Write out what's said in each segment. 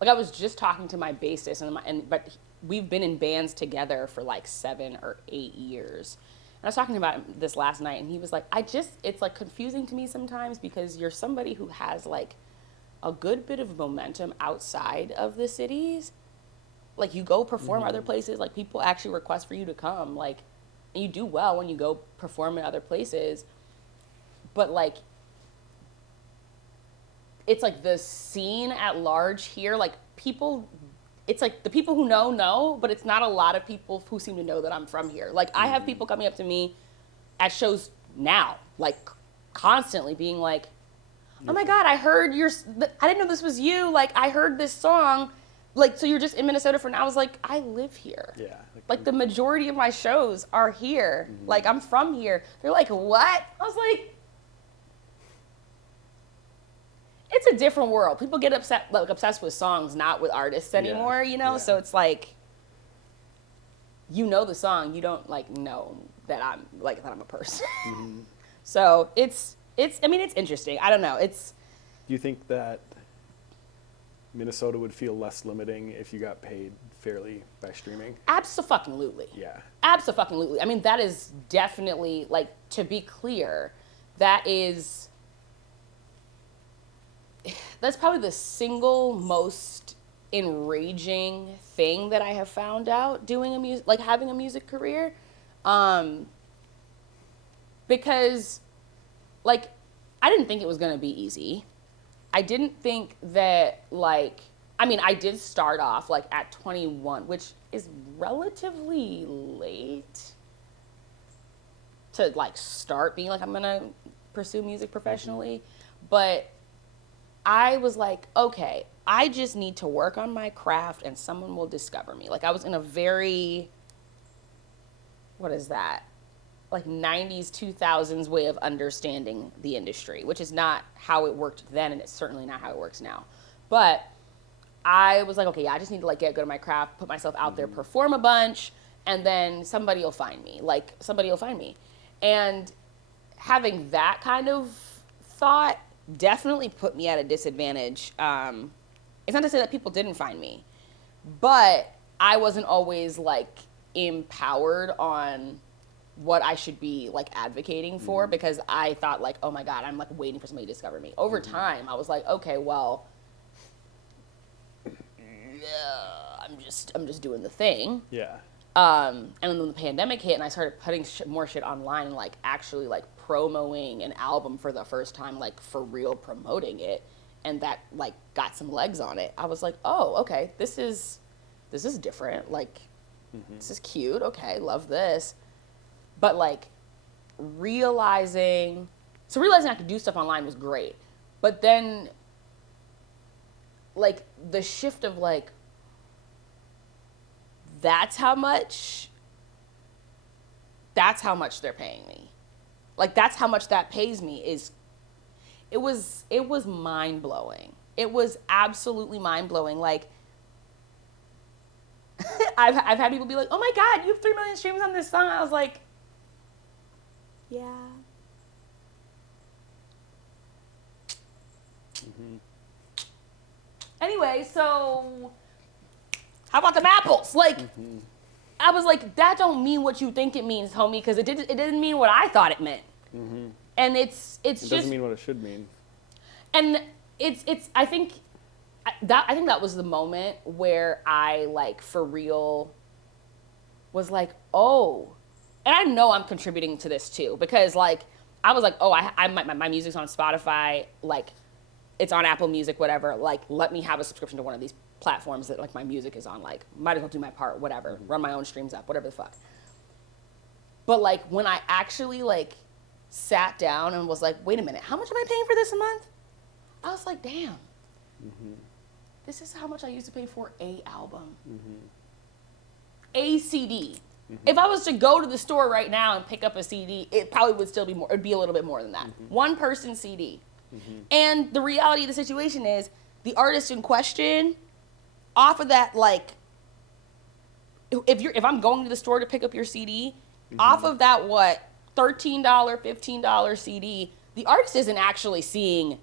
like I was just talking to my bassist but we've been in bands together for like 7 or 8 years. And I was talking about this last night, and he was like, it's like confusing to me sometimes because you're somebody who has like a good bit of momentum outside of the cities. Like you go perform other places, like people actually request for you to come, like, and you do well when you go perform in other places. But like, it's like the scene at large here, like people, it's like the people who know, but it's not a lot of people who seem to know that I'm from here. Like I have people coming up to me at shows now, like constantly being like, oh my God, I heard I didn't know this was you. Like I heard this song. Like, so you're just in Minnesota for now? I was like, I live here. Yeah. Like the majority of my shows are here. Like I'm from here. They're like, what? I was like, it's a different world. People get obsessed with songs, not with artists anymore, you know? Yeah. So it's like, you know the song, you don't like know that I'm a person. So it's interesting. I don't know. Do you think that Minnesota would feel less limiting if you got paid fairly by streaming? Abso-fucking-lutely. Yeah. Abso-fucking-lutely. I mean, that is definitely, like, to be clear, that's probably the single most enraging thing that I have found out doing having a music career. Because, like, I didn't think it was going to be easy. I didn't think that, like, I mean, I did start off, like, at 21, which is relatively late to, like, start being, like, I'm going to pursue music professionally. But I was like, okay, I just need to work on my craft and someone will discover me. Like, I was in a very, what is that? Like 90s, 2000s way of understanding the industry, which is not how it worked then, and it's certainly not how it works now. But I was like, okay, yeah, I just need to like get good at my craft, put myself out there, perform a bunch, and then somebody will find me. Like, somebody will find me. And having that kind of thought definitely put me at a disadvantage. It's not to say that people didn't find me, but I wasn't always like empowered on what I should be like advocating for, because I thought like, oh my God, I'm like waiting for somebody to discover me. Over time, I was like, okay, well, I'm just doing the thing. Yeah. And then the pandemic hit, and I started putting more shit online and like actually like promoting an album for the first time, like for real promoting it, and that like got some legs on it. I was like, oh, okay, this is different. Like, this is cute. Okay, love this. But like realizing I could do stuff online was great. But then like the shift of like, that's how much they're paying me. Like, that's how much that pays me it was mind-blowing. It was absolutely mind-blowing. Like, I've had people be like, oh my God, you have 3 million streams on this song. I was like, yeah. Anyway, so how about them apples? Like, I was like, that don't mean what you think it means, homie, because it didn't mean what I thought it meant. And it doesn't mean what it should mean. And I think that was the moment where I like for real was like, oh, and I know I'm contributing to this too, because like I was like, oh, my music's on Spotify, like it's on Apple Music, whatever. Like, let me have a subscription to one of these platforms that like my music is on. Like, might as well do my part, whatever. Run my own streams up, whatever the fuck. But like when I actually like sat down and was like, wait a minute, how much am I paying for this a month? I was like, damn. This is how much I used to pay for a album. A CD. If I was to go to the store right now and pick up a CD, it probably would still be more, it'd be a little bit more than that. One person CD. And the reality of the situation is the artist in question, off of that, like, if I'm going to the store to pick up your CD, off of that, what, $13, $15 CD, the artist isn't actually seeing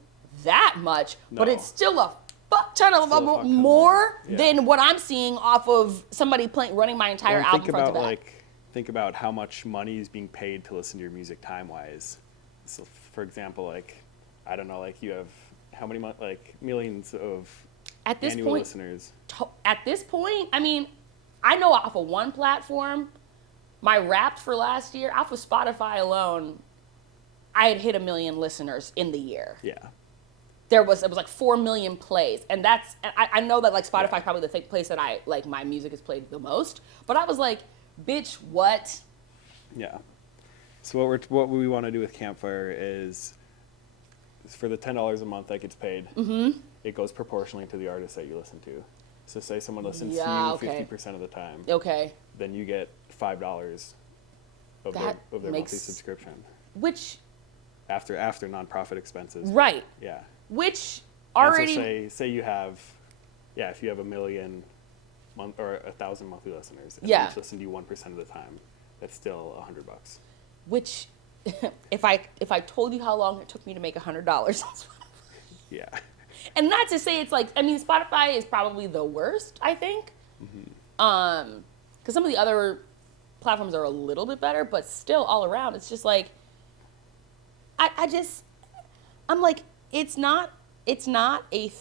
that much, but it's still a fuck ton of Still a fuck ton more Yeah. than what I'm seeing off of somebody running my entire Well, album front to back. think about how much money is being paid to listen to your music time wise. So, for example, like I don't know, like you have how many like millions of At this annual point, listeners. At this point, I mean, I know off of one platform, my Wrapped for last year, off of Spotify alone, I had hit 1 million listeners in the year. Yeah. It was like 4 million plays, and I know that like Spotify is probably the place that I like my music is played the most, but I was like, bitch, what? Yeah. So what we want to do with Campfire is for the $10 a month that gets paid, it goes proportionally to the artist that you listen to. So say someone listens to you 50% of the time. Okay. Then you get $5 of their monthly subscription. Which after nonprofit expenses. Right. Yeah. Which And already so say you have if you have 1 million or 1,000 monthly listeners and Yeah. each listen to you 1% of the time, that's still $100. which if I told you how long it took me to make $100 Yeah. and not to say it's like, I mean, Spotify is probably the worst, I think. Because some of the other platforms are a little bit better, but still all around, it's just like, I'm like, it's not a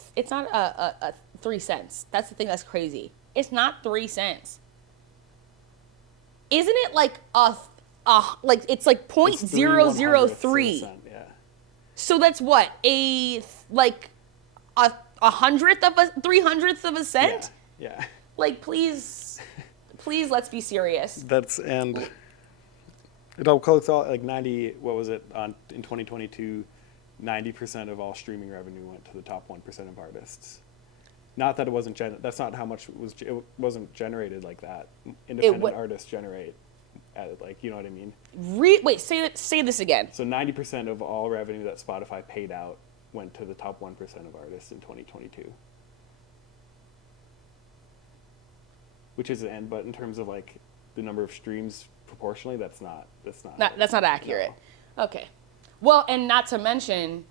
3 cents. That's the thing that's crazy. It's not 3 cents. Isn't it like like it's like It's 0.003? Yeah. So that's what, a hundredth of a 300th of a cent? Yeah. Like, please let's be serious. And it all comes out like 90. What was it in 2022? 90% of all streaming revenue went to the top 1% of artists. Not that it wasn't that's not how much it wasn't generated like that. Independent artists generate like, you know what I mean? Wait, say this again. So 90% of all revenue that Spotify paid out went to the top 1% of artists in 2022. Which is the end, but in terms of like the number of streams proportionally, that's not accurate. No. Okay. Well, and not to mention,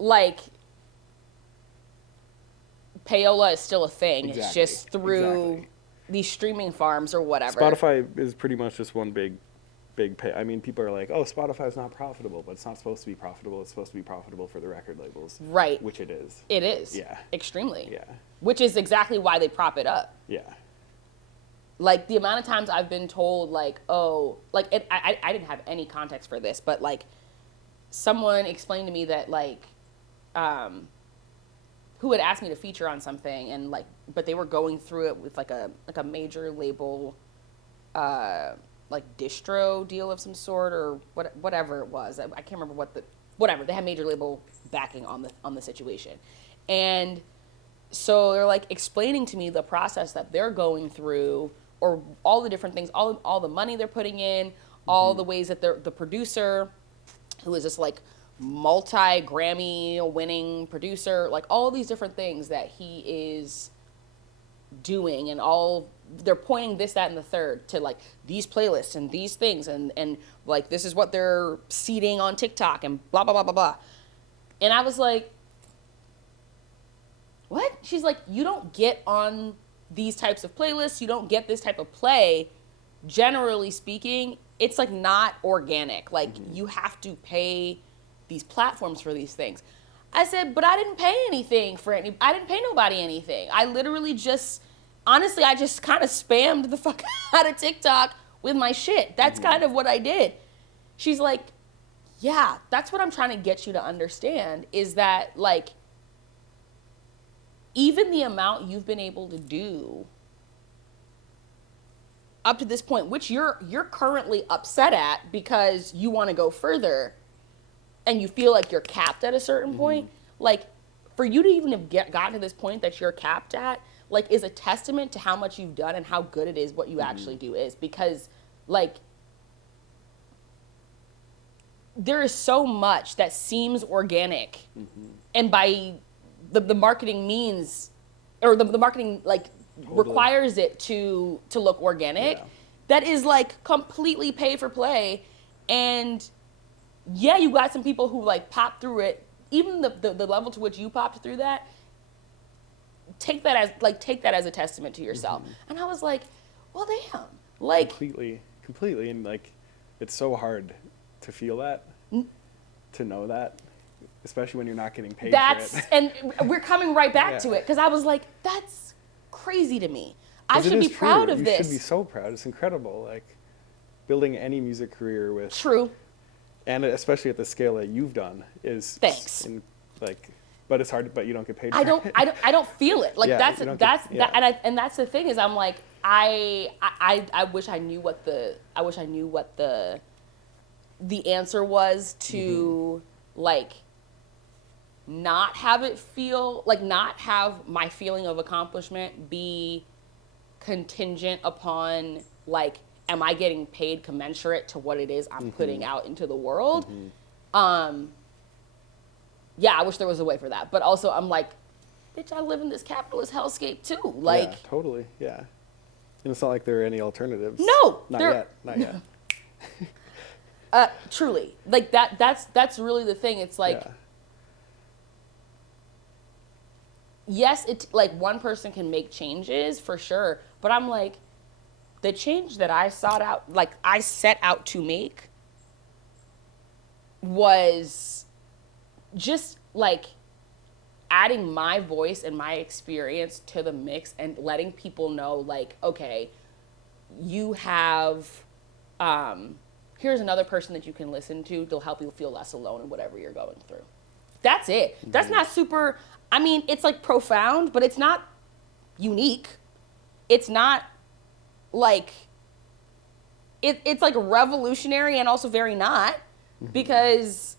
like, payola is still a thing. Exactly. It's just through these streaming farms or whatever. Spotify is pretty much just one big pay. I mean, people are like, oh, Spotify's not profitable, but it's not supposed to be profitable. It's supposed to be profitable for the record labels. Right. Which it is. It is. Yeah. Extremely. Yeah. Which is exactly why they prop it up. Yeah. Like, the amount of times I've been told, like, oh, like, I didn't have any context for this, but, like, someone explained to me that, like, who had asked me to feature on something, and, like, but they were going through it with, like a major label, like, distro deal of some sort, or whatever it was. I can't remember whatever. They had major label backing on the situation. And so they're, like, explaining to me the process that they're going through, or all the different things, all the money they're putting in, all the ways that the producer, who is this like multi-Grammy winning producer, like all these different things that he is doing, and they're pointing this, that, and the third to like these playlists and these things, and like this is what they're seeding on TikTok and blah, blah, blah, blah, blah. And I was like, what? She's like, you don't get on these types of playlists, you don't get this type of play, generally speaking. It's like not organic. Like you have to pay these platforms for these things. I said, but I didn't pay anything I didn't pay nobody anything. I literally honestly, I just kind of spammed the fuck out of TikTok with my shit. That's kind of what I did. She's like, yeah, that's what I'm trying to get you to understand, is that like, even the amount you've been able to do up to this point, which you're currently upset at because you want to go further and you feel like you're capped at a certain point, like for you to even have gotten to this point that you're capped at, like, is a testament to how much you've done and how good it is what you actually do is. Because like there is so much that seems organic, and by the marketing means, or the marketing like requires it to look organic, that is like completely pay for play. And yeah, you got some people who like pop through it. Even the level to which you popped through that, take that as a testament to yourself. And I was like, well, damn, like completely, and like, it's so hard to feel that, to know that, especially when you're not getting paid for it. And we're coming right back to it, because I was like, that's crazy to me. I should be proud of this. You should be so proud. It's incredible, like, building any music career with. True. And especially at the scale that you've done is. Thanks. But it's hard. But you don't get paid. I don't feel it. Like that's the thing is, I'm like, I wish I knew what the answer was to like not have it feel like, not have my feeling of accomplishment be contingent upon like, am I getting paid commensurate to what it is I'm putting out into the world? Yeah, I wish there was a way for that. But also I'm like, bitch, I live in this capitalist hellscape too. Like, yeah, totally, yeah. And it's not like there are any alternatives. No, not yet. Truly, like that's really the thing. It's like, yes, it's like one person can make changes for sure, but I'm like, the change that I set out to make was just like adding my voice and my experience to the mix and letting people know, like, okay, you have, here's another person that you can listen to. They'll help you feel less alone in whatever you're going through. That's it. That's not super, I mean, it's like profound, but it's not unique. It's not like, it's like revolutionary and also very not, because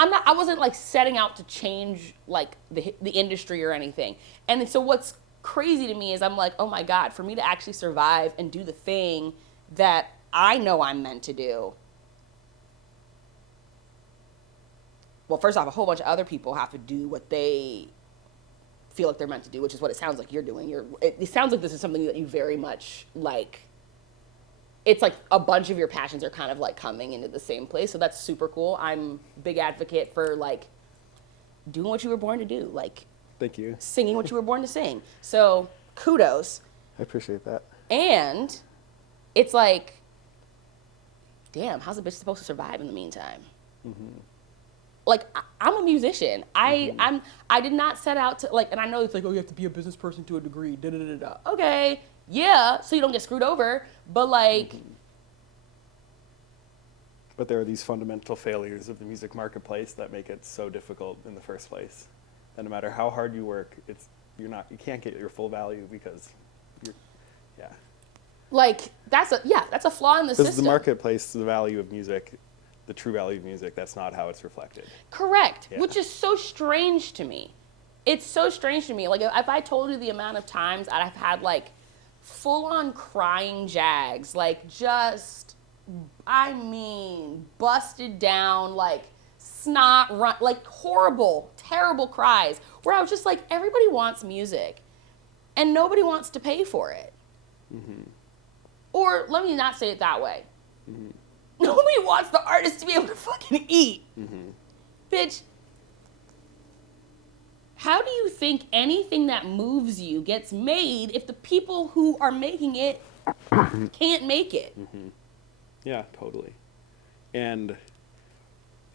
I wasn't like setting out to change like the industry or anything. And so what's crazy to me is I'm like, oh my God, for me to actually survive and do the thing that I know I'm meant to do. Well, first off, a whole bunch of other people have to do what they feel like they're meant to do, which is what it sounds like you're doing. It sounds like this is something that you very much like. It's like a bunch of your passions are kind of like coming into the same place. So that's super cool. I'm a big advocate for like doing what you were born to do. Like, thank you. Singing what you were born to sing. So kudos. I appreciate that. And it's like, damn, how's a bitch supposed to survive in the meantime? Like, I'm a musician. I did not set out to like, and I know it's like, oh, you have to be a business person to a degree. Da da da da. Okay. Yeah, so you don't get screwed over, but like... But there are these fundamental failures of the music marketplace that make it so difficult in the first place. And no matter how hard you work, you can't get your full value because Like, that's a flaw in the system. Because the marketplace, the value of music, the true value of music, that's not how it's reflected. Correct, which is so strange to me. It's so strange to me. Like, if I told you the amount of times I've had like full-on crying jags, like just, I mean, busted down, like snot run, like horrible, terrible cries, where I was just like, everybody wants music and nobody wants to pay for it. Or let me not say it that way. Nobody wants the artist to be able to fucking eat. Bitch, how do you think anything that moves you gets made if the people who are making it can't make it? Yeah, totally. And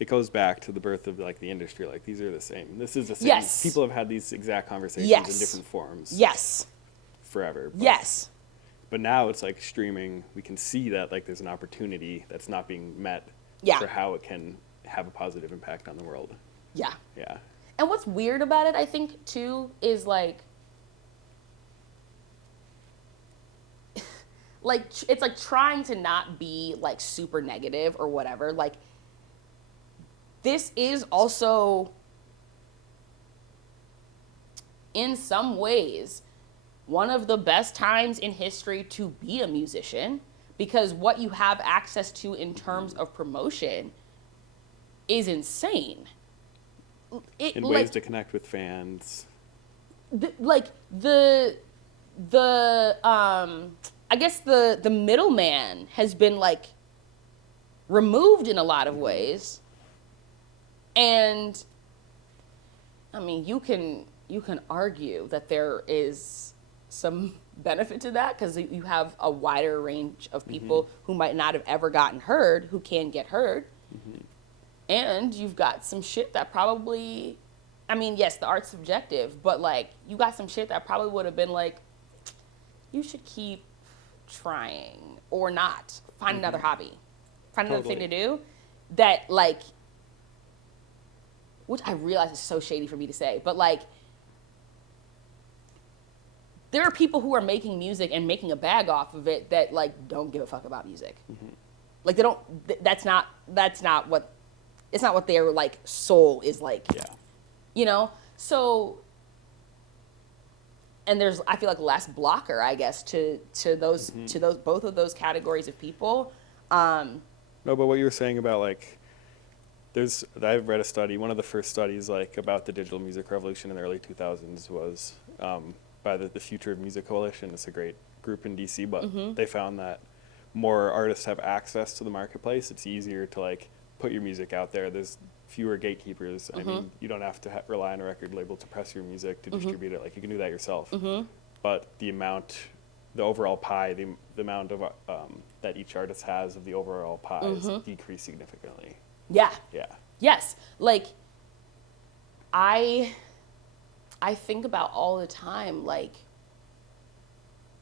it goes back to the birth of like the industry. Like, these are the same. This is the same. Yes. People have had these exact conversations in different forms. Yes. Forever. But now it's like streaming. We can see that like there's an opportunity that's not being met for how it can have a positive impact on the world. Yeah. Yeah. And what's weird about it, I think, too, is like it's like trying to not be like super negative or whatever. Like, this is also, in some ways, one of the best times in history to be a musician, because what you have access to in terms of promotion is insane. In ways to connect with fans. I guess the middleman has been like removed in a lot of ways. And I mean, you can you can argue that there is some benefit to that because you have a wider range of people who might not have ever gotten heard who can get heard. And you've got some shit that probably, I mean, yes, the art's subjective, but like you got some shit that probably would have been like, you should keep trying or not. Find another hobby. Find another thing to do that like, which I realize is so shady for me to say, but like, there are people who are making music and making a bag off of it that like don't give a fuck about music. Like they don't, that's not what, it's not what their like soul is like. Yeah. You know? So, and there's, I feel like less blocker, I guess, to those, both of those categories of people. No, but what you were saying about like, I've read a study, one of the first studies like about the digital music revolution in the early 2000s was by the Future of Music Coalition. It's a great group in DC, but they found that more artists have access to the marketplace. It's easier to like put your music out there. There's fewer gatekeepers. I mean, you don't have to rely on a record label to press your music, to distribute it. Like you can do that yourself. But the overall pie, the amount of that each artist has of the overall pie is decreased significantly. Yeah. Yeah. Yes. Like I think about all the time, like,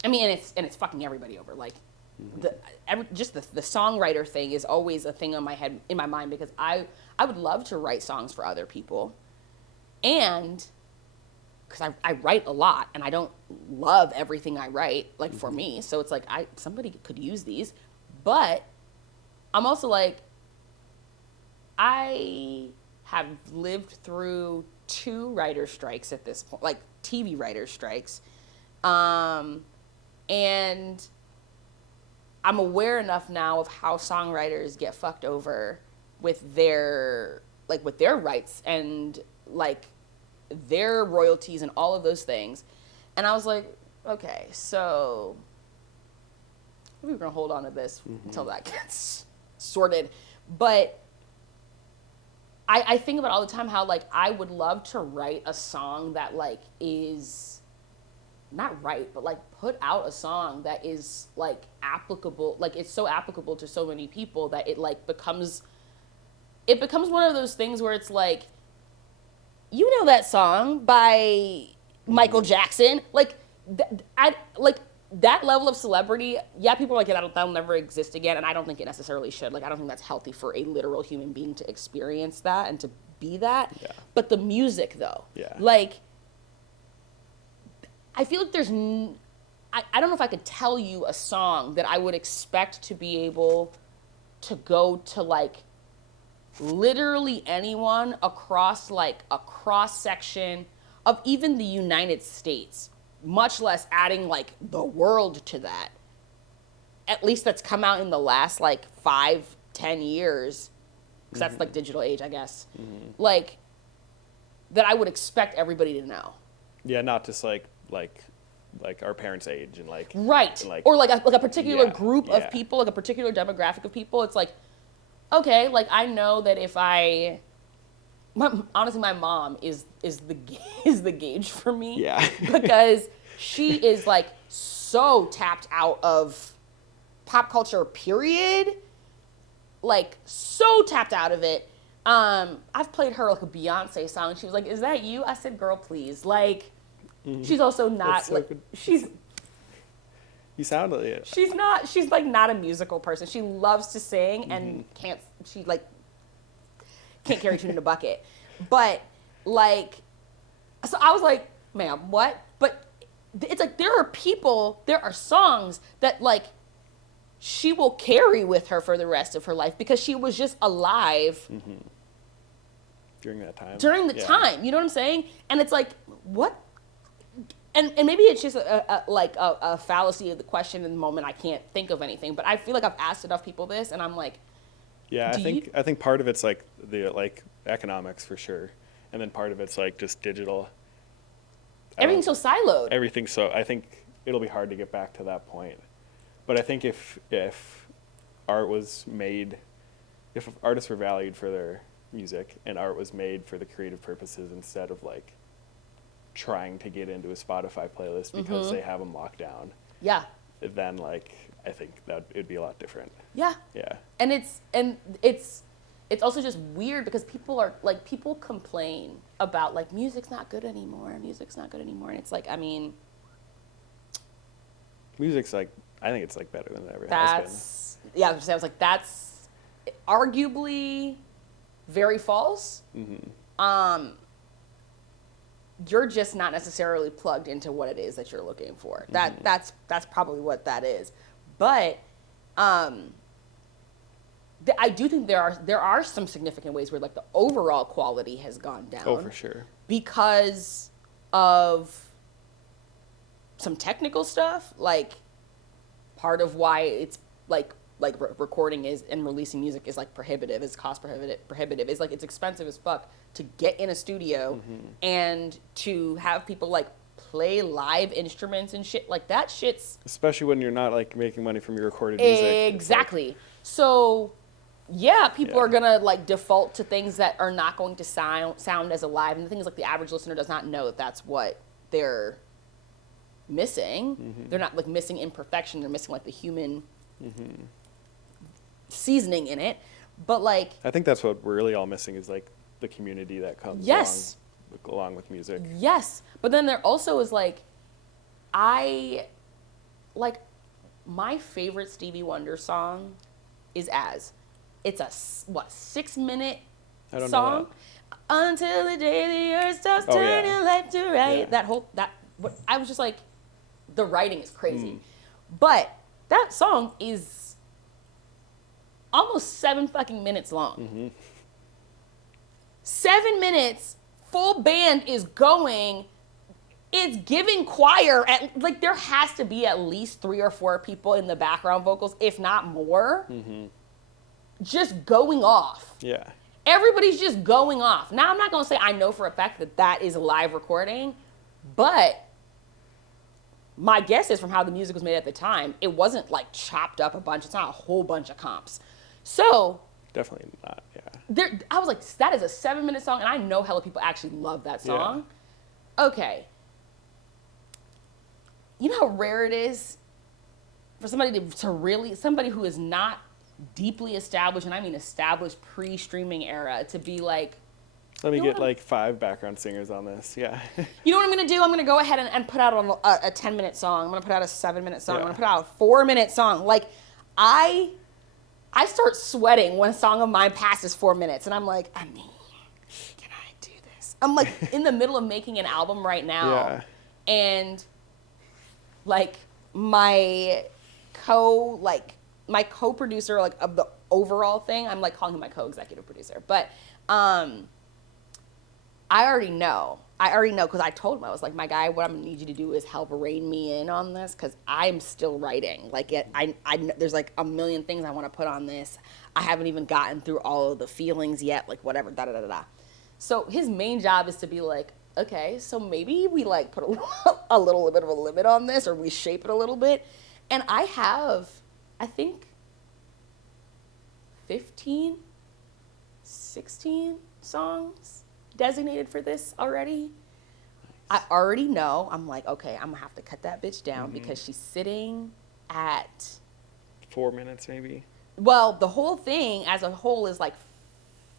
I mean, and it's fucking everybody over. Like, the songwriter thing is always a thing in my mind, because I would love to write songs for other people, and because I write a lot, and I don't love everything I write, like for me. So it's like somebody could use these, but I'm also like, I have lived through 2 writer strikes at this point, like TV writer strikes. And I'm aware enough now of how songwriters get fucked over with their rights and like their royalties and all of those things. And I was like, okay, so we're going to hold on to this until that gets sorted. But I think about all the time how, like, I would love to write a song that, like, is, not write, but, like, put out a song that is, like, applicable, like, it's so applicable to so many people that it, like, becomes one of those things where it's, like, you know that song by Michael Jackson? Like, that level of celebrity, yeah, people are like, that'll never exist again, and I don't think it necessarily should. Like, I don't think that's healthy for a literal human being to experience that and to be that. Yeah. But the music, though, Yeah. like, I feel like there's, I don't know if I could tell you a song that I would expect to be able to go to, like, literally anyone across, like, a cross-section of even the United States, much less adding, like, the world to that. At least that's come out in the last, like, 5-10 years. Because that's, like, digital age, I guess. Like, that I would expect everybody to know. Yeah, not just, like our parents' age and, like... Right. And, like, or, like a particular group yeah. of people, like, a particular demographic of people. It's like, okay, like, I know that if honestly, my mom is the gauge for me. Yeah. Because she is like so tapped out of pop culture, period. Like so tapped out of it. I've played her like a Beyonce song, and she was like, "Is that you?" I said, "Girl, please." Like, she's also not so like good. she's. You sound like it. She's like not a musical person. She loves to sing and can't carry tune in a bucket. But like, so I was like, ma'am, what? But it's like there are songs that like she will carry with her for the rest of her life because she was just alive During that time. During the time, you know what I'm saying? And it's like, what? And maybe it's just a fallacy of the question in the moment. I can't think of anything, but I feel like I've asked enough people this, and I'm like, yeah, I think part of it's like the economics for sure, and then part of it's like just digital. Everything's so siloed. Everything's so. I think it'll be hard to get back to that point, but I think if art was made, if artists were valued for their music and art was made for the creative purposes instead of like trying to get into a Spotify playlist because they have them locked down, Yeah. then like I think that it'd be a lot different. Yeah. Yeah. And it's also just weird because people complain about like music's not good anymore, and it's like, I mean, Music's like, I think it's like better than it ever has that's, yeah, I was like, that's arguably very false. You're just not necessarily plugged into what it is that you're looking for. That's probably what that is. But I do think there are some significant ways where like the overall quality has gone down. Oh, for sure. Because of some technical stuff, like part of why it's like recording is and releasing music is like prohibitive, is cost prohibitive. It's like it's expensive as fuck to get in a studio and to have people like play live instruments and shit. Like that shit's, especially when you're not like making money from your recorded music. Exactly. Like, so yeah, people are gonna like default to things that are not going to sound as alive. And the thing is, like, the average listener does not know that that's what they're missing. They're not like missing imperfection. They're missing like the human seasoning in it. But like, I think that's what we're really all missing is like the community that comes along with music. Yes, but then there also is like, my favorite Stevie Wonder song is it's a 6-minute song. Until the day the earth stops turning left to right. Yeah. I was just like, the writing is crazy. But that song is almost 7 fucking minutes long. 7 minutes, full band is going. It's giving choir at like, there has to be at least 3 or 4 people in the background vocals, if not more, just going off. Yeah. Everybody's just going off. Now, I'm not going to say I know for a fact that that is a live recording, but my guess is from how the music was made at the time, it wasn't like chopped up a bunch. It's not a whole bunch of comps. So definitely not. Yeah. I was like, that is a 7-minute song, and I know hella people actually love that song. Yeah. Okay. You know how rare it is for somebody somebody who is not deeply established, and I mean established pre-streaming era, to be like, let me get like 5 background singers on this. Yeah. You know what I'm going to do? I'm going to go ahead and put out a 10-minute song. I'm going to put out a 7-minute song. I'm going to put out a 4-minute song. Like, I start sweating when a song of mine passes 4 minutes, and I'm like, I mean, can I do this? I'm like in the middle of making an album right now, and like my co-producer, like, of the overall thing, I'm like calling him my co-executive producer, but I already know because I told him, I was like, my guy, what I'm gonna need you to do is help rein me in on this, because I'm still writing. Like, there's like a million things I want to put on this. I haven't even gotten through all of the feelings yet, like whatever, da da da da. So his main job is to be like, okay, so maybe we like put a little bit of a limit on this, or we shape it a little bit. And I have, I think, 15, 16 songs designated for this already. Nice. I already know. I'm like, okay, I'm gonna have to cut that bitch down because she's sitting at 4 minutes maybe. Well, the whole thing as a whole is like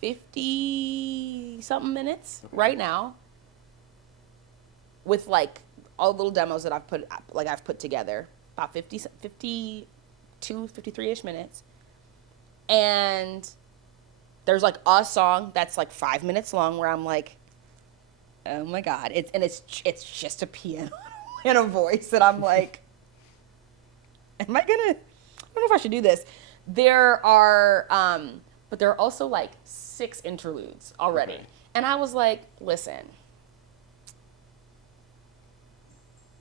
50 something minutes right now, with like all the little demos that I've put together, about 52, 53-ish minutes. And there's like a song that's like 5 minutes long where I'm like, oh my God. It's just a piano and a voice that I'm like, I don't know if I should do this. There are, but there are also like 6 interludes already. Okay. And I was like, listen,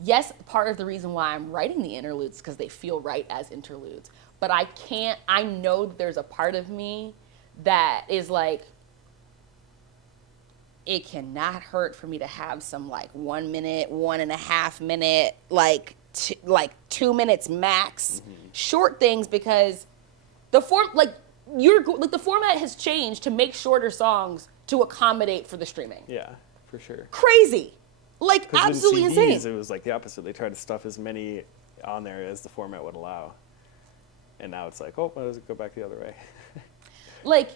yes, part of the reason why I'm writing the interludes is because they feel right as interludes. But I know that there's a part of me that is like, it cannot hurt for me to have some like 1 minute, 1.5 minute, like 2 minutes max, short things, because the format has changed to make shorter songs to accommodate for the streaming. Yeah, for sure. Crazy. Like, 'Cause absolutely in CDs, insane. it was like the opposite. They tried to stuff as many on there as the format would allow. And now it's like, oh, why does it go back the other way? Like,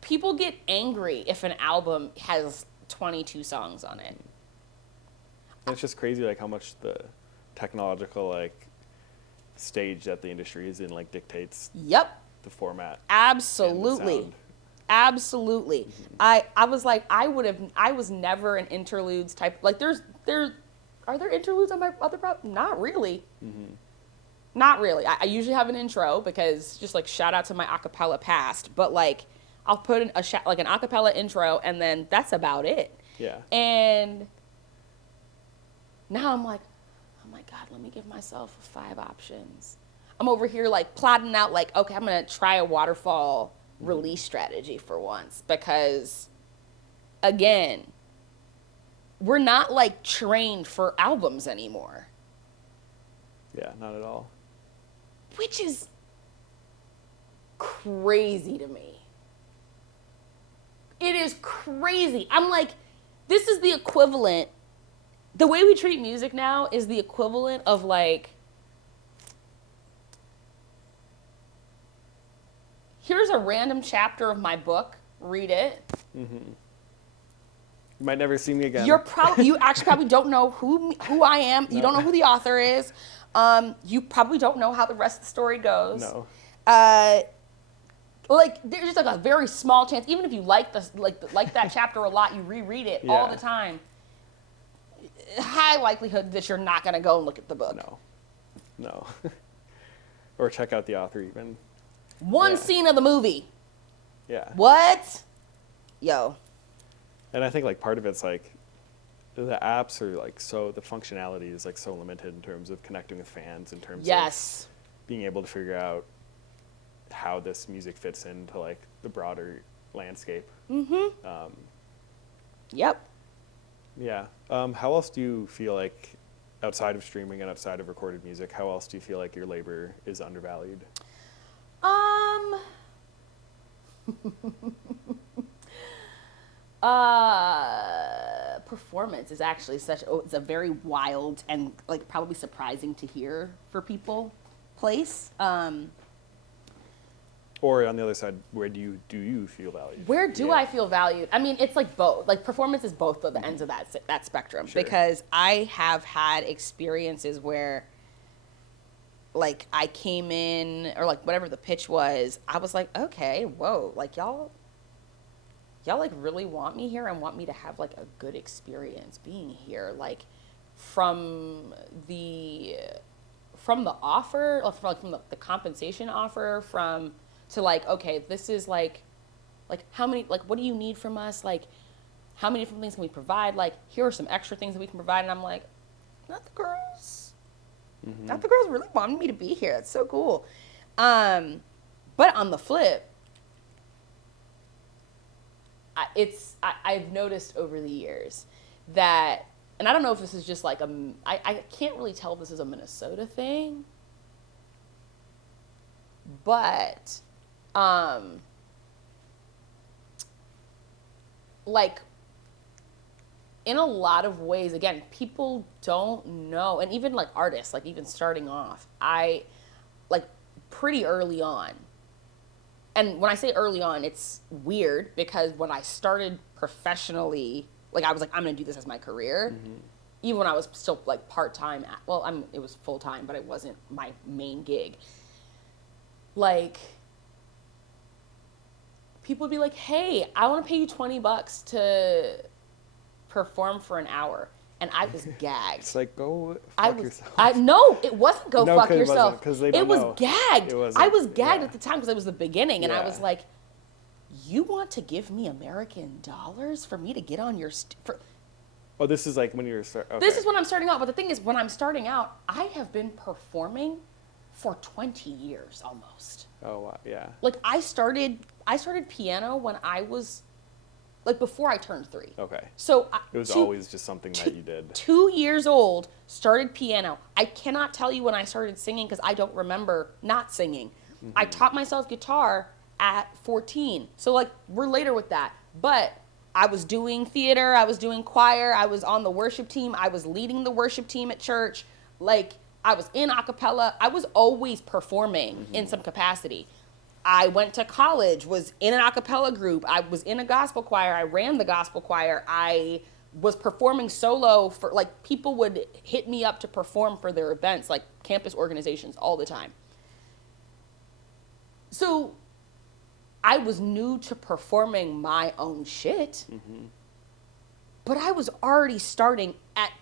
people get angry if an album has 22 songs on it. And it's just crazy, like, how much the technological, like, stage that the industry is in, like, dictates Yep. the format. Absolutely. sound. Absolutely. I was like, I was never an interludes type. Like, are there interludes on my other project? Not really. Not really. I usually have an intro because just like shout out to my acapella past, but like I'll put in like an acapella intro and then that's about it. Yeah. And now I'm like, oh my God, let me give myself 5 options. I'm over here like plotting out like, okay, I'm going to try a waterfall release strategy for once because again, we're not like trained for albums anymore. Yeah, not at all. Which is crazy to me. It is crazy. I'm like, this is the equivalent. The way we treat music now is the equivalent of like, here's a random chapter of my book. Read it. You might never see me again. You actually probably don't know who I am. You don't know who the author is. You probably don't know how the rest of the story goes. No. Like there's just like a very small chance, even if you like that chapter a lot, you reread it all the time. High likelihood that you're not gonna go and look at the book. No. Or check out the author even. One scene of the movie. Yeah. What? Yo. And I think like part of it's like the apps are like the functionality is like so limited in terms of connecting with fans, in terms of being able to figure out how this music fits into like the broader landscape. Yep. Yeah. How else do you feel like outside of streaming and outside of recorded music, how else do you feel like your labor is undervalued? Performance is actually it's a very wild and like probably surprising to hear for people place. Or on the other side, where do you feel valued? Where do I feel valued? I mean, it's like both. Like performance is both of the ends of that spectrum. Sure. Because I have had experiences where like I came in or like whatever the pitch was, I was like, okay, whoa, like y'all like really want me here and want me to have like a good experience being here. Like from the offer, or from the compensation offer, to like, okay, this is like how many, like what do you need from us? Like how many different things can we provide? Like here are some extra things that we can provide. And I'm like, not the girls. Not the girls really wanted me to be here. That's so cool. But on the flip, I've noticed over the years that, and I don't know if this is just like I can't really tell if this is a Minnesota thing, but like in a lot of ways, again, people don't know, and even like artists, like even starting off, I like pretty early on. And when I say early on, it's weird because when I started professionally, like I was like, I'm gonna do this as my career. Even when I was still like part-time, it was full-time, but it wasn't my main gig. Like, people would be like, hey, I wanna pay you $20 to perform for an hour. And I was gagged. It's like, go fuck yourself. No, it wasn't go fuck yourself. Because they don't it was know. gagged. I was gagged at the time because it was the beginning. And I was Yeah. like, you want to give me American dollars for me to get on your... Oh, this is like when you're... This is when I'm starting out. But the thing is, when I'm starting out, I have been performing for 20 years almost. Oh, wow. Yeah. Like, I started piano when I was... like before I turned 3. Okay. So It was always just something that you did. 2 years old, started piano. I cannot tell you when I started singing because I don't remember not singing. I taught myself guitar at 14. So like we're later with that. But I was doing theater, I was doing choir, I was on the worship team, I was leading the worship team at church. Like, I was in a cappella. I was always performing in some capacity. I went to college, was in an a cappella group. I was in a gospel choir. I ran the gospel choir. I was performing solo for, like, people would hit me up to perform for their events, like campus organizations, all the time. So I was new to performing my own shit, but I was already starting at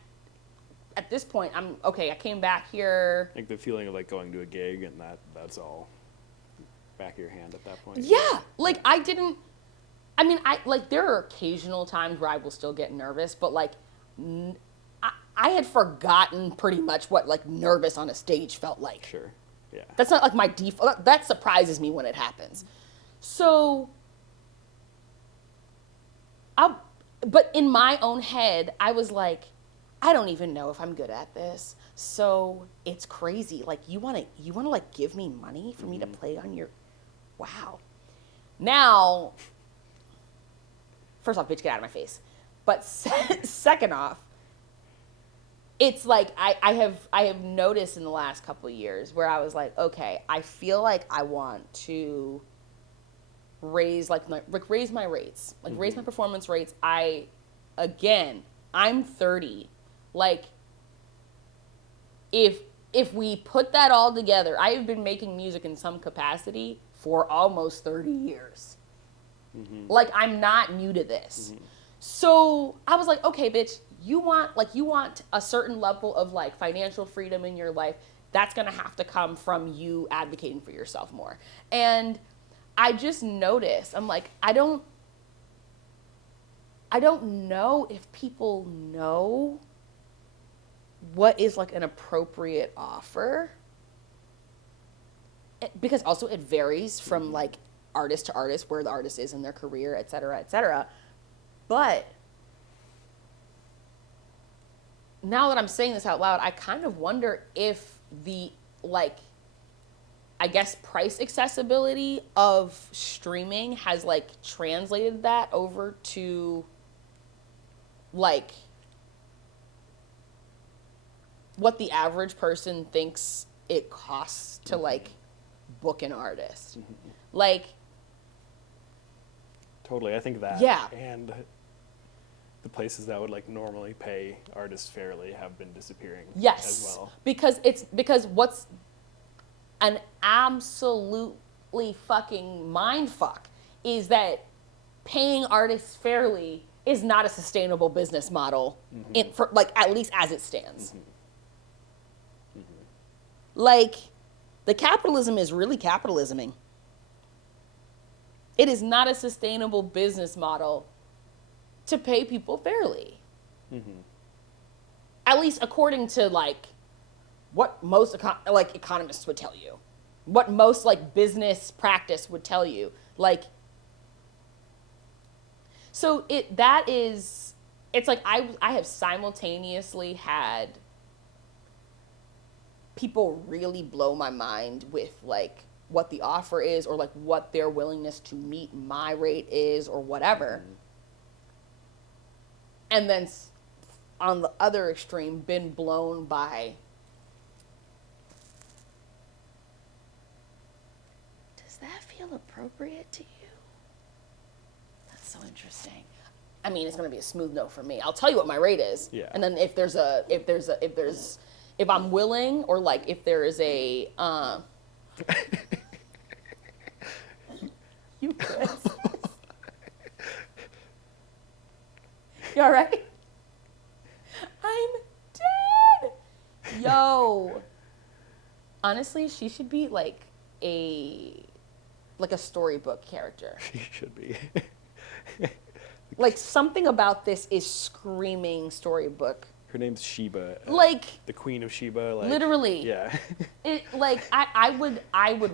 this point. I came back here. Like the feeling of like going to a gig and that's all back of your hand at that point. Yeah, like there are occasional times where I will still get nervous, but like I had forgotten pretty much what like nervous on a stage felt like. Sure. Yeah. That's not like my default. That surprises me when it happens. So, but in my own head, I was like, I don't even know if I'm good at this. So it's crazy. Like, you wanna like give me money for me to play on your, wow. Now, first off, bitch, get out of my face. But second off, it's like I have noticed in the last couple of years where I was like, okay, I feel like I want to raise my rates, like raise my performance rates. I'm 30. Like, if we put that all together, I have been making music in some capacity for almost 30 years. Like, I'm not new to this. So I was like, okay, bitch, you want a certain level of like financial freedom in your life. That's going to have to come from you advocating for yourself more. And I just noticed, I'm like, I don't know if people know what is like an appropriate offer. Because also it varies from like artist to artist, where the artist is in their career, et cetera, et cetera. But now that I'm saying this out loud, I kind of wonder if the, like, I guess price accessibility of streaming has like translated that over to like what the average person thinks it costs to like book an artist. Like, totally, I think that. Yeah. And the places that would like normally pay artists fairly have been disappearing as well. Because what's an absolutely fucking mind fuck is that paying artists fairly is not a sustainable business model for like, at least as it stands. Like, the capitalism is really capitalisming. It is not a sustainable business model to pay people fairly. At least according to like what most economists would tell you, what most like business practice would tell you. Like, so it's like I have simultaneously had people really blow my mind with like what the offer is, or like what their willingness to meet my rate is, or whatever. And then on the other extreme, been blown by, does that feel appropriate to you? That's so interesting. I mean, it's going to be a smooth no for me. I'll tell you what my rate is. Yeah. And then if I'm willing, or like if there is a, you Chris. You all right? I'm dead. Yo. Honestly, she should be like a storybook character. She should be. Like, something about this is screaming storybook. Her name's Sheba. Like, the Queen of Sheba. Like, literally. Yeah. It, like, I would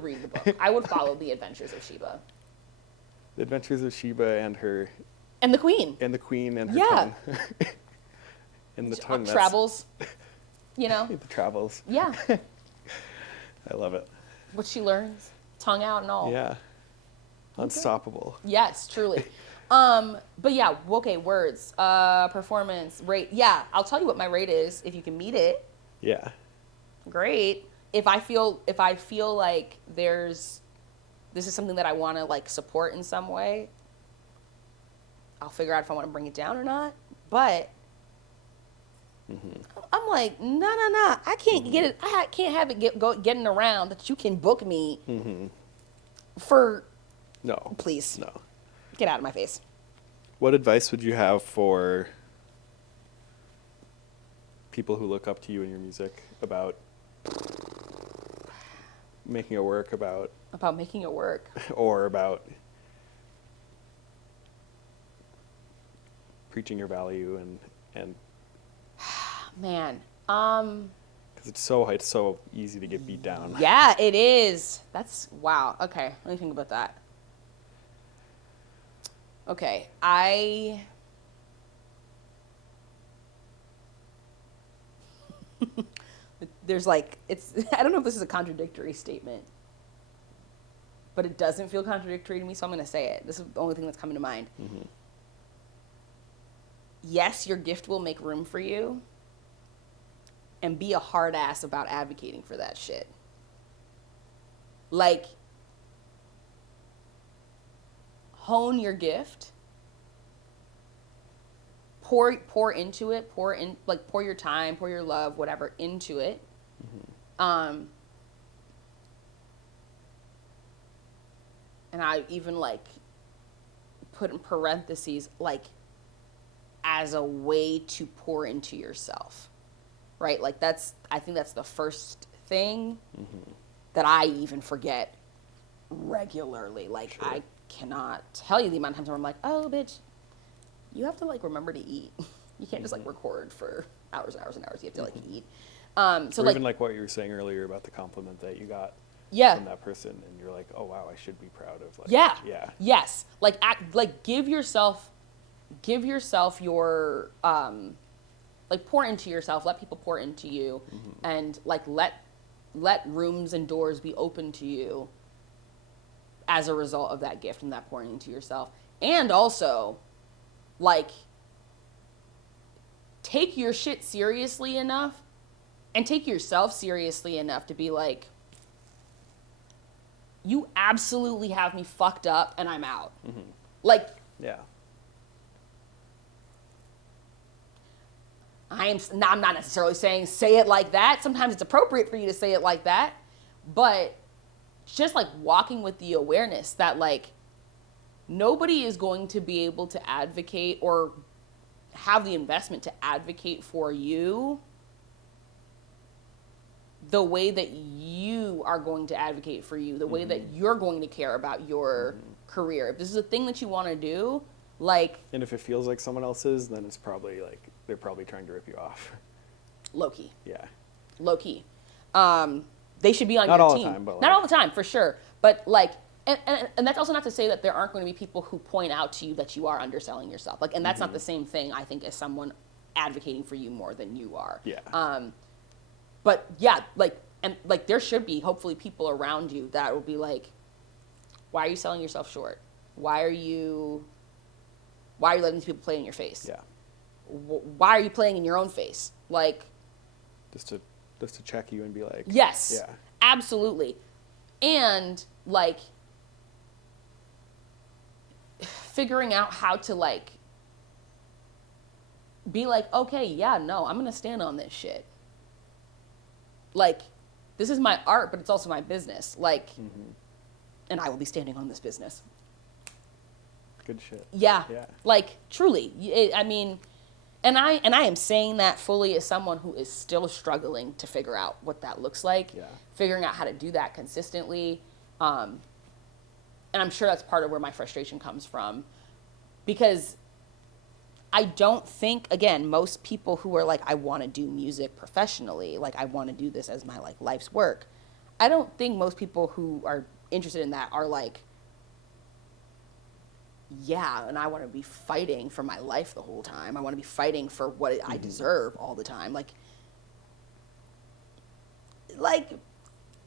read the book. I would follow the adventures of Sheba. The Adventures of Sheba and her. And the Queen. And the Queen and her Yeah. tongue. And the tongue. Travels. You know? The travels. Yeah. I love it. What she learns. Tongue out and all. Yeah. Unstoppable. Yes, truly. But yeah, okay, words, performance, rate. Yeah, I'll tell you what my rate is. If you can meet it, Yeah. great. If I feel like this is something that I want to like support in some way, I'll figure out if I want to bring it down or not. But I'm like, no. I can't get it. I can't have it getting around that you can book me for. No. Please. No. Get out of my face. What advice would you have for people who look up to you and your music about making it work, about making it work, or about preaching your value and man, because it's so easy to get beat down. yeah, it is. That's wow. Okay, let me think about that. Okay, there's like, I don't know if this is a contradictory statement, but it doesn't feel contradictory to me, so I'm going to say it. This is the only thing that's coming to mind. Yes, your gift will make room for you, and be a hard ass about advocating for that shit. Like, hone your gift. Pour into it. Pour your time, pour your love, whatever, into it. And I even like put in parentheses like as a way to pour into yourself, right? Like I think that's the first thing that I even forget regularly. Like Sure. I cannot tell you the amount of times where I'm like, oh, bitch, you have to like remember to eat. You can't just like record for hours and hours and hours. You have to like eat. So or like even like what you were saying earlier about the compliment that you got from that person, and you're like, oh wow, I should be proud of. Like, yeah. Yes. Like give yourself your like pour into yourself. Let people pour into you, and like let rooms and doors be open to you as a result of that gift and that pouring into yourself. And also, like, take your shit seriously enough and take yourself seriously enough to be like, you absolutely have me fucked up and I'm out. Like, Yeah. I'm not necessarily saying say it like that. Sometimes it's appropriate for you to say it like that. But just like walking with the awareness that like nobody is going to be able to advocate or have the investment to advocate for you the way that you are going to advocate for you, the way that you're going to care about your career. If this is a thing that you want to do, like... And if it feels like someone else's, then it's probably like, they're probably trying to rip you off. Low-key. Yeah. Low-key. They should be on Not your all team. the time, but like... Not all the time, for sure. But like... And that's also not to say that there aren't going to be people who point out to you that you are underselling yourself. Like, and that's not the same thing, I think, as someone advocating for you more than you are. Yeah. But yeah, like, and like there should be hopefully people around you that will be like, why are you selling yourself short? Why are you letting these people play in your face? Yeah. Why are you playing in your own face? Like, Just to check you and be like, yes, yeah, absolutely. And like figuring out how to like be like, okay, yeah, no, I'm gonna stand on this shit. Like, this is my art, but it's also my business. Like, and I will be standing on this business. good shit. Yeah. Yeah. Like, truly. I mean, and I am saying that fully as someone who is still struggling to figure out what that looks like. Yeah. Figuring out how to do that consistently. And I'm sure that's part of where my frustration comes from. Because I don't think, again, most people who are like, I want to do music professionally, like I want to do this as my like life's work. I don't think most people who are interested in that are like, yeah, and I want to be fighting for my life the whole time. I want to be fighting for what I deserve all the time. Like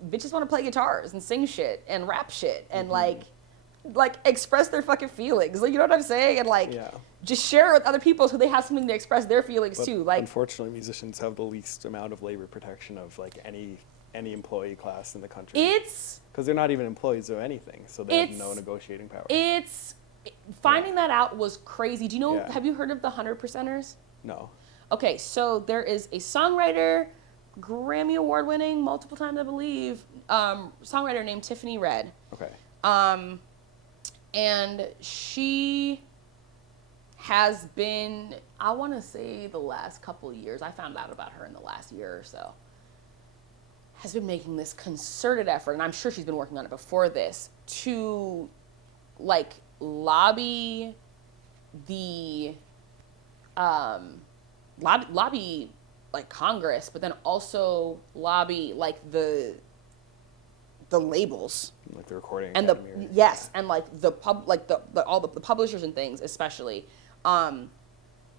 bitches want to play guitars and sing shit and rap shit and like like express their fucking feelings. Like, you know what I'm saying? And like, Yeah. just share it with other people so they have something to express their feelings But too. Like, unfortunately, musicians have the least amount of labor protection of like any employee class in the country. it's Because they're not even employees of anything, so they have no negotiating power. Finding that out was crazy. Do you know? Yeah. Have you heard of the 100%ers? No. Okay, so there is a songwriter, Grammy Award winning, multiple times I believe, songwriter named Tiffany Red. Okay. And she has been, I want to say the last couple of years, I found out about her in the last year or so, has been making this concerted effort, and I'm sure she's been working on it before this, to like lobby the, lobby like Congress, but then also lobby like the labels Like the recording and the academy or- yes, and like the all the publishers and things especially, to,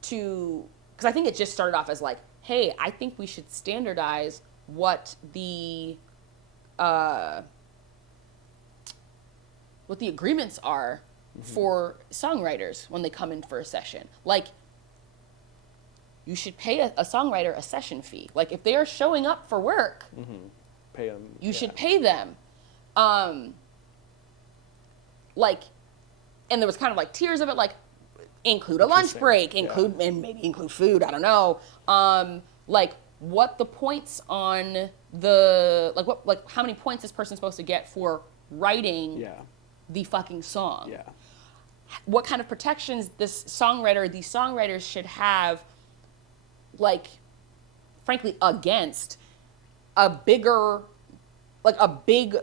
because I think it just started off as like, hey, I think we should standardize what the agreements are for songwriters when they come in for a session. Like, you should pay a songwriter a session fee. Like, if they are showing up for work, Pay them. you should pay them. Like, and there was kind of like tiers of it, like include a lunch Interesting. break, Yeah. and maybe include food. I don't know. Like what the points on the, like how many points this person's supposed to get for writing Yeah. the fucking song. Yeah. What kind of protections these songwriters should have, like, frankly, against a big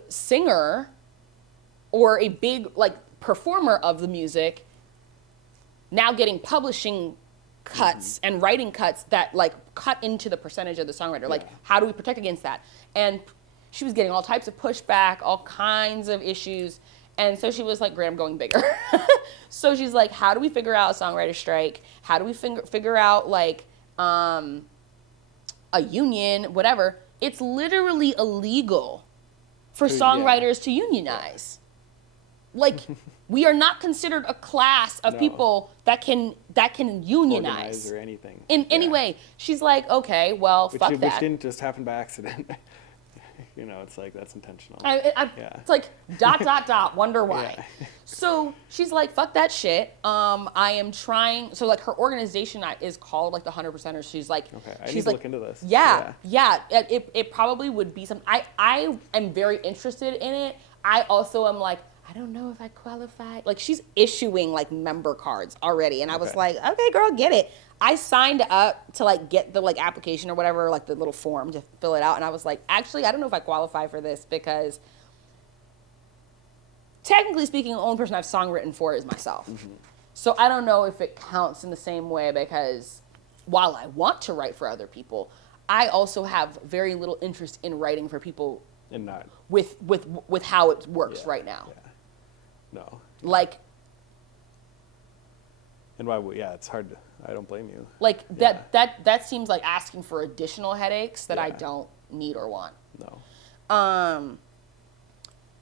singer or a big, like, performer of the music now getting publishing cuts and writing cuts that, like, cut into the percentage of the songwriter. Like, how do we protect against that? And she was getting all types of pushback, all kinds of issues. And so she was like, Graham, going bigger. So she's like, how do we figure out a songwriter strike? How do we figure out, like, a union, whatever? It's literally illegal for songwriters to unionize. Like, we are not considered a class of people that can unionize Organize or anything. in any way. She's like, okay, well, fuck Which that. didn't just happen by accident. You know, it's like, that's intentional. It's like ... wonder why. Yeah. So she's like, fuck that shit. I am trying. So like her organization is called like the 100%ers. She's like, Okay, I she's need to like, look into this. Yeah. It probably would be some. I am very interested in it. I also am like, I don't know if I qualify. Like, she's issuing like member cards already, and I was Okay. like, okay, girl, get it. I signed up to like get the like application or whatever, like the little form to fill it out, and I was like, actually, I don't know if I qualify for this because technically speaking, the only person I've songwritten for is myself. So I don't know if it counts in the same way because while I want to write for other people, I also have very little interest in writing for people And not. with how it works Yeah, right now. Yeah. No. Like, And why would, it's hard to, I don't blame you. like Yeah. that seems like asking for additional headaches that I Yeah. don't need or want. No.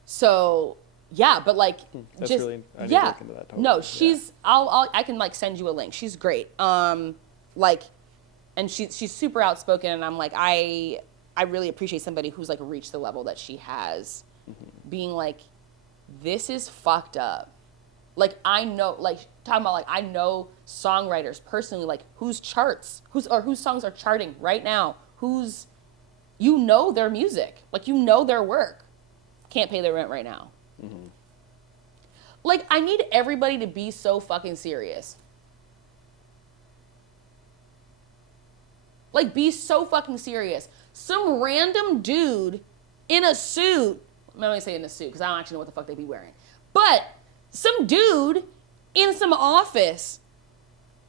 So yeah, but like That's just really, I need to yeah. look into that totally. No, Yeah. she's I can like send you a link. She's great. Like, and she's super outspoken, and I'm like, I really appreciate somebody who's like reached the level that she has, being like, this is fucked up. Like, I know, like, talking about, like, I know songwriters personally, like, whose songs are charting right now, you know their music, like, you know their work, can't pay their rent right now. Like, I need everybody to be so fucking serious. Like, be so fucking serious. Some random dude in a suit, I'm not going to say in a suit, because I don't actually know what the fuck they be wearing, but some dude in some office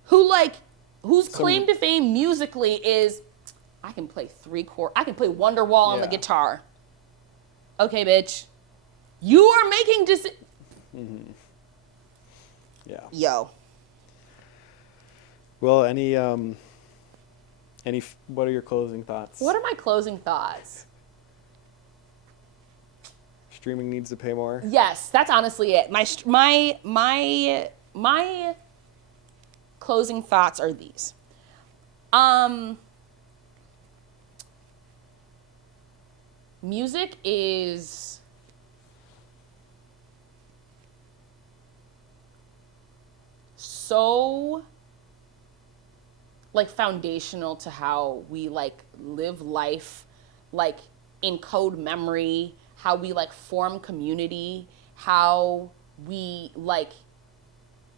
whose claim to fame musically is, I can play I can play Wonderwall on the Yeah. guitar. Okay, bitch. You are making Yeah. Yo. Well, what are your closing thoughts? What are my closing thoughts? streaming needs to pay more. Yes, that's honestly it. My closing thoughts are these. Music is so like foundational to how we like live life, like encode memory, how we like form community, how we like,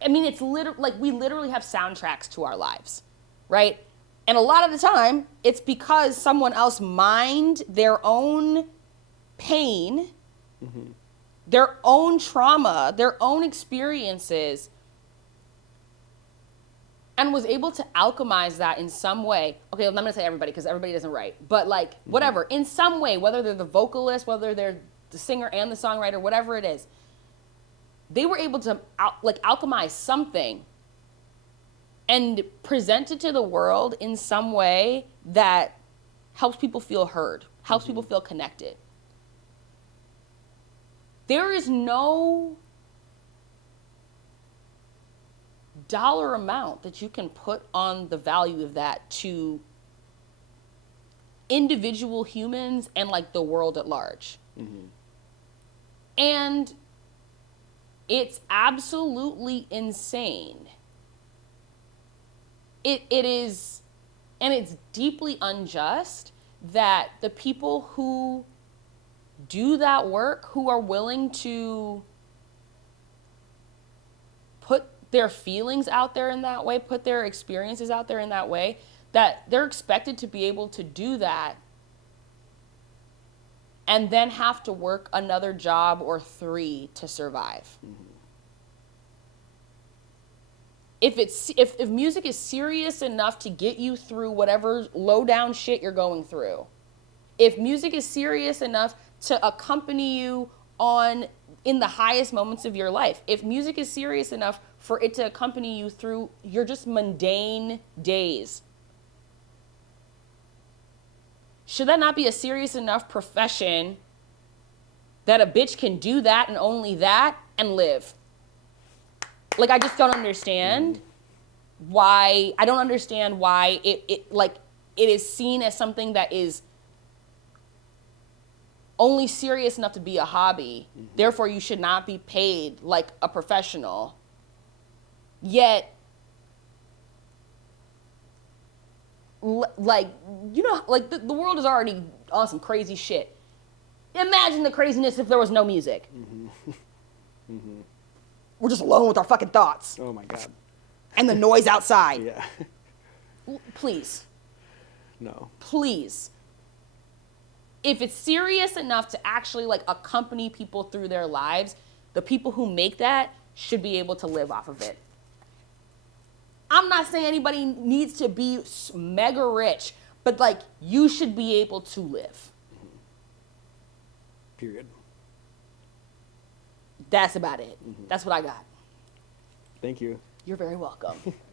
I mean, it's literally like we literally have soundtracks to our lives, right? And a lot of the time, it's because someone else mined their own pain, their own trauma, their own experiences, and was able to alchemize that in some way. Okay, I'm not gonna say everybody because everybody doesn't write, but like whatever, in some way, whether they're the vocalist, whether they're the singer and the songwriter, whatever it is, they were able to alchemize something and present it to the world in some way that helps people feel heard, helps people feel connected. There is no dollar amount that you can put on the value of that to individual humans and like the world at large. And it's absolutely insane. It is, and it's deeply unjust that the people who do that work, who are willing to put their feelings out there in that way, put their experiences out there in that way, that they're expected to be able to do that and then have to work another job or 3 to survive. If music is serious enough to get you through whatever low down shit you're going through, if music is serious enough to accompany you in the highest moments of your life, if music is serious enough for it to accompany you through your just mundane days, should that not be a serious enough profession that a bitch can do that and only that and live? Like, I just don't understand why, I don't understand why it is seen as something that is only serious enough to be a hobby. Therefore, you should not be paid like a professional. Yet, like, you know, like the world is already on some crazy shit. Imagine the craziness if there was no music. We're just alone with our fucking thoughts. Oh my God. And the noise outside. Yeah. Please. No. Please. If it's serious enough to actually like accompany people through their lives, the people who make that should be able to live off of it. I'm not saying anybody needs to be mega rich, but like you should be able to live. Period. That's about it. That's what I got. Thank you. You're very welcome.